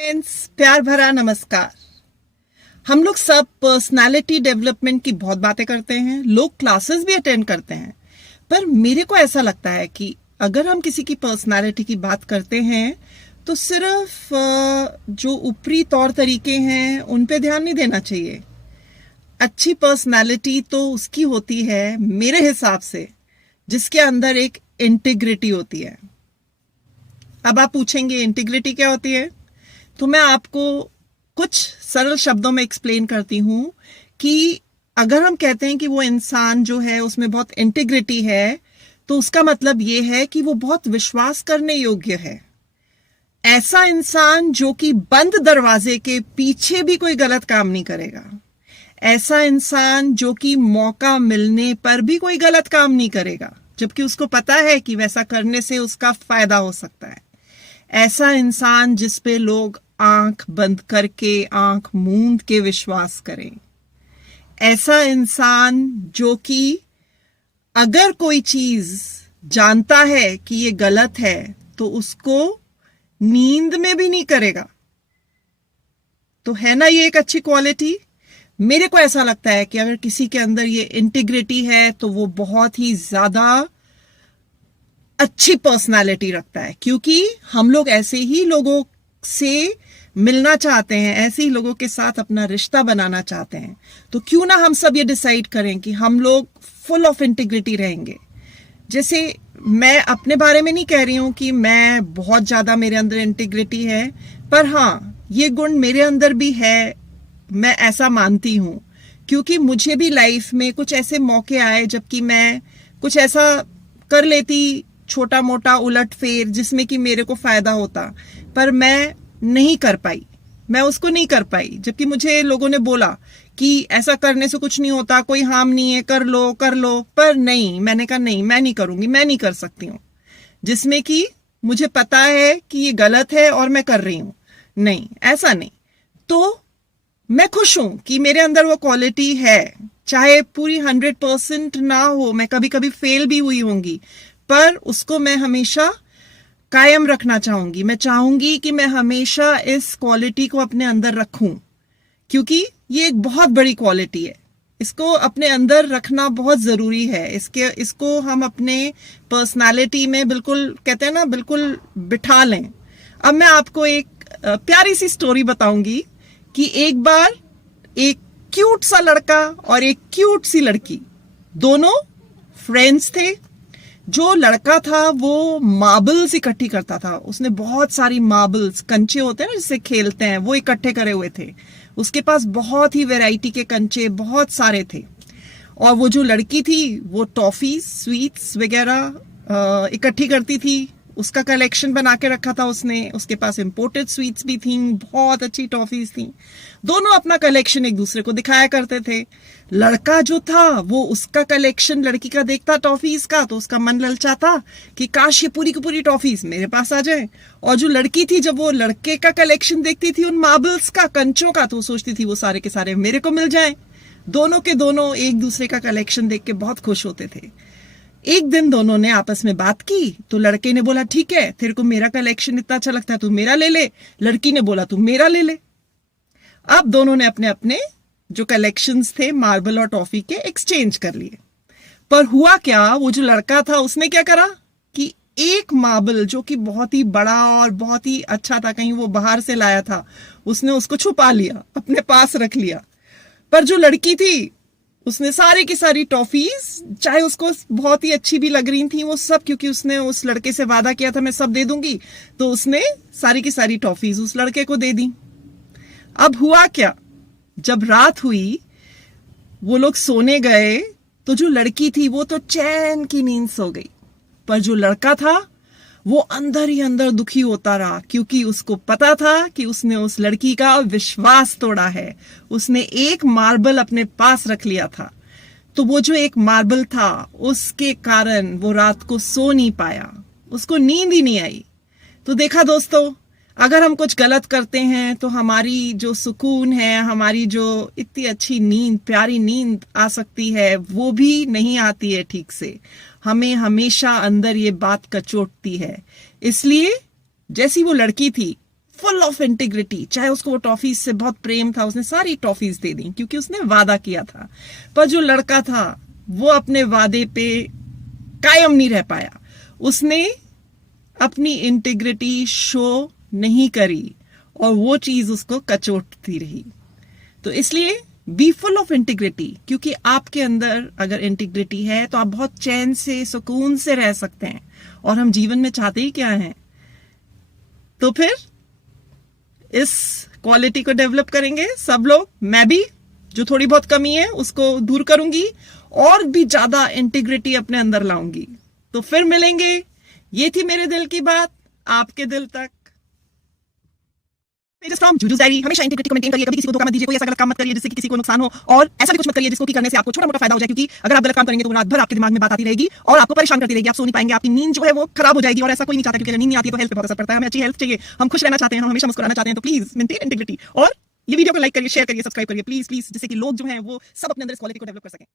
Friends, प्यार भरा नमस्कार। हम लोग सब पर्सनालिटी डेवलपमेंट की बहुत बातें करते हैं, लोग क्लासेस भी अटेंड करते हैं, पर मेरे को ऐसा लगता है कि अगर हम किसी की पर्सनालिटी की बात करते हैं तो सिर्फ जो ऊपरी तौर तरीके हैं उन पे ध्यान नहीं देना चाहिए। अच्छी पर्सनालिटी तो उसकी होती है मेरे हिसाब से जिसके अंदर एक इंटीग्रिटी होती है। अब आप पूछेंगे इंटीग्रिटी क्या होती है, तो मैं आपको कुछ सरल शब्दों में एक्सप्लेन करती हूं कि अगर हम कहते हैं कि वो इंसान जो है उसमें बहुत इंटीग्रिटी है, तो उसका मतलब ये है कि वो बहुत विश्वास करने योग्य है। ऐसा इंसान जो कि बंद दरवाजे के पीछे भी कोई गलत काम नहीं करेगा। ऐसा इंसान जो कि मौका मिलने पर भी कोई गलत काम नहीं करेगा, जबकि उसको पता है कि वैसा करने से उसका फायदा हो सकता है। ऐसा इंसान जिस पे लोग आंख बंद करके, आंख मूंद के विश्वास करें। ऐसा इंसान जो कि अगर कोई चीज जानता है कि ये गलत है तो उसको नींद में भी नहीं करेगा। तो है ना ये एक अच्छी क्वालिटी। मेरे को ऐसा लगता है कि अगर किसी के अंदर ये इंटीग्रिटी है तो वो बहुत ही ज्यादा अच्छी पर्सनालिटी रखता है, क्योंकि हम लोग ऐसे ही लोगों से मिलना चाहते हैं, ऐसे ही लोगों के साथ अपना रिश्ता बनाना चाहते हैं। तो क्यों ना हम सब ये डिसाइड करें कि हम लोग फुल ऑफ इंटीग्रिटी रहेंगे। जैसे मैं अपने बारे में नहीं कह रही हूं कि मैं बहुत ज्यादा मेरे अंदर इंटीग्रिटी है, पर हाँ ये गुण मेरे अंदर भी है, मैं ऐसा मानती हूं। क्योंकि मुझे भी लाइफ में कुछ ऐसे मौके आए जबकि मैं कुछ ऐसा कर लेती, छोटा मोटा उलट फेर, जिसमें कि मेरे को फायदा होता, पर मैं नहीं कर पाई, मैं उसको नहीं कर पाई। जबकि मुझे लोगों ने बोला कि ऐसा करने से कुछ नहीं होता, कोई हार्म नहीं है, कर लो कर लो, पर नहीं, मैंने कहा नहीं, मैं नहीं करूंगी, मैं नहीं कर सकती हूँ। जिसमें कि मुझे पता है कि ये गलत है और मैं कर रही हूं, नहीं, ऐसा नहीं। तो मैं खुश हूं कि मेरे अंदर वो क्वालिटी है, चाहे पूरी 100% ना हो, मैं कभी कभी फेल भी हुई होंगी, पर उसको मैं हमेशा कायम रखना चाहूंगी। मैं चाहूंगी कि मैं हमेशा इस क्वालिटी को अपने अंदर रखूं, क्योंकि ये एक बहुत बड़ी क्वालिटी है। इसको अपने अंदर रखना बहुत जरूरी है। इसको हम अपने पर्सनालिटी में बिल्कुल, कहते हैं ना, बिल्कुल बिठा लें। अब मैं आपको एक प्यारी सी स्टोरी बताऊंगी कि एक बार एक क्यूट सा लड़का और एक क्यूट सी लड़की, दोनों फ्रेंड्स थे। जो लड़का था वो मार्बल्स इकट्ठी करता था, उसने बहुत सारी मार्बल्स, कंचे होते हैं ना जिससे खेलते हैं, वो इकट्ठे करे हुए थे। उसके पास बहुत ही वैरायटी के कंचे बहुत सारे थे। और वो जो लड़की थी वो टॉफीज, स्वीट्स वगैरह इकट्ठी करती थी, उसका कलेक्शन बना के रखा था उसने। उसके पास इंपोर्टेड स्वीट्स भी थी, बहुत अच्छी टॉफीज थी। दोनों अपना कलेक्शन एक दूसरे को दिखाया करते थे। लड़का जो था वो उसका कलेक्शन लड़की का देखता टॉफीज का, तो उसका मन ललचाता कि काश ये पूरी की पूरी टॉफीज मेरे पास आ जाए। और जो लड़की थी, जब वो लड़के का कलेक्शन देखती थी उन मार्बल्स का, कंचों का, तो वो सोचती थी वो सारे के सारे मेरे को मिल जाए। दोनों के दोनों एक दूसरे का कलेक्शन देख के बहुत खुश होते थे। एक दिन दोनों ने आपस में बात की, तो लड़के ने बोला ठीक है, तेरे को मेरा कलेक्शन इतना अच्छा लगता है, तू मेरा ले ले। लड़की ने बोला तू मेरा ले ले। अब दोनों ने अपने अपने जो कलेक्शंस थे मार्बल और टॉफी के एक्सचेंज कर लिए। पर हुआ क्या, वो जो लड़का था उसने क्या करा कि एक मार्बल जो कि बहुत ही बड़ा और बहुत ही अच्छा था, कहीं वो बाहर से लाया था, उसने उसको छुपा लिया, अपने पास रख लिया। पर जो लड़की थी उसने सारी की सारी टॉफीज, चाहे उसको बहुत ही अच्छी भी लग रही थी वो सब, क्योंकि उसने उस लड़के से वादा किया था मैं सब दे दूंगी, तो उसने सारी की सारी टॉफीज उस लड़के को दे दी। अब हुआ क्या, जब रात हुई, वो लोग सोने गए, तो जो लड़की थी वो तो चैन की नींद सो गई, पर जो लड़का था वो अंदर ही अंदर दुखी होता रहा, क्योंकि उसको पता था कि उसने उस लड़की का विश्वास तोड़ा है। उसने एक मार्बल अपने पास रख लिया था, तो वो जो एक मार्बल था उसके कारण वो रात को सो नहीं पाया, उसको नींद ही नहीं आई। तो देखा दोस्तों, अगर हम कुछ गलत करते हैं तो हमारी जो सुकून है, हमारी जो इतनी अच्छी नींद, प्यारी नींद आ सकती है, वो भी नहीं आती है ठीक से। हमें हमेशा अंदर ये बात कचोटती है। इसलिए जैसी वो लड़की थी, फुल ऑफ इंटीग्रिटी, चाहे उसको वो टॉफीज से बहुत प्रेम था, उसने सारी टॉफीज दे दी क्योंकि उसने वादा किया था। पर जो लड़का था वो अपने वादे पे कायम नहीं रह पाया, उसने अपनी इंटीग्रिटी शो नहीं करी और वो चीज उसको कचोटती रही। तो इसलिए बी फुल ऑफ इंटीग्रिटी, क्योंकि आपके अंदर अगर इंटीग्रिटी है तो आप बहुत चैन से, सुकून से रह सकते हैं। और हम जीवन में चाहते ही क्या हैं? तो फिर इस क्वालिटी को डेवलप करेंगे सब लोग, मैं भी। जो थोड़ी बहुत कमी है उसको दूर करूंगी और भी ज्यादा इंटीग्रिटी अपने अंदर लाऊंगी। तो फिर मिलेंगे। ये थी मेरे दिल की बात आपके दिल तक। From Juju's diary. हमेशा इंटीग्रिटी को मेंटेन करिए, कभी किसी को धोखा मत दीजिए, कोई ऐसा गलत काम मत करिए जिससे कि किसी को नुकसान हो, और ऐसा भी कुछ मत करिए जिसको कि करने से आपको छोटा मोटा फायदा हो जाए, क्योंकि अगर आप गलत काम करेंगे तो रात भर आपके दिमाग में बात आती रहेगी और आपको परेशान करती रहेगी, आप सो नहीं पाएंगे, आपकी नींद जो है वो खराब हो जाएगी। और ऐसा कोई नहीं चाहता, क्योंकि नींद नहीं आती है तो हेल्थ पे बहुत असर पड़ता है। हमें अच्छी हेल्थ चाहिए, हम खुश रहना चाहते हैं, हम हमेशा मुस्कुराना चाहते हैं। तो प्लीज मेंटेन इंटीग्रिटी और ये वीडियो को लाइक करिए, शेयर करिए, सब्सक्राइब करिए प्लीज प्लीज, जिससे कि लोग जो हैं वो सब अपने अंदर इस क्वालिटी को डेवलप कर सकें।